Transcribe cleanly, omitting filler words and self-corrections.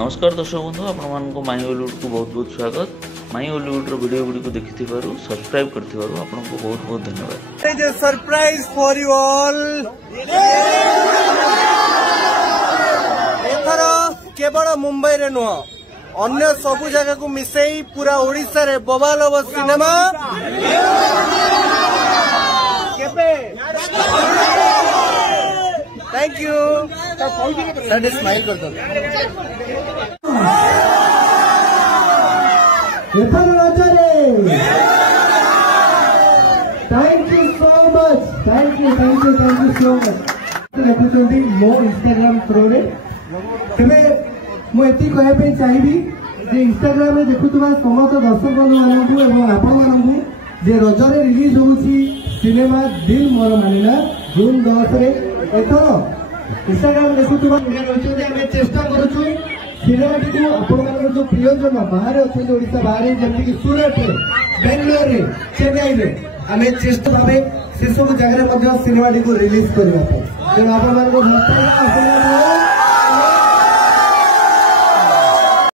नमस्कार दर्शक बंधु आपको माई हॉलीवुड को बहुत बहुत स्वागत। माई हॉलीवुड वीडियो गुड़ी को देखि सब्सक्राइब करथिबारु आपको बहुत बहुत धन्यवाद। Surprise for you all. Ather केवल मुंबई रे नुह अन्य सबु जगह को मिसई पूरा ओडिशा रे बवाल अब सिनेमा थैंक यू। स्माइल कर दो। Thank you so much. Thank you so much. देखुं मो इंस्टाग्राम थ्रू रे तेरे मुझे कहवाई चाहिए जे इंस्टाग्राम रे देखुवा समस्त दर्शक बंधु मानू आपण मानू जे रजरे रिलीज होउची सिनेमा दिल मोर मानिना जून 10 रे एथर इंस्टाग्राम देखुवा रही चेष्टा करूँ सिनेमाटी को आपण जो प्रियजन बाहर अच्छे ओडिशा बाहर जमीक सूरत बेंगलोर चेन्नई में आम चेष्टा भाव से सब जगह सिनेमाटी को रिलीज करने तेनाली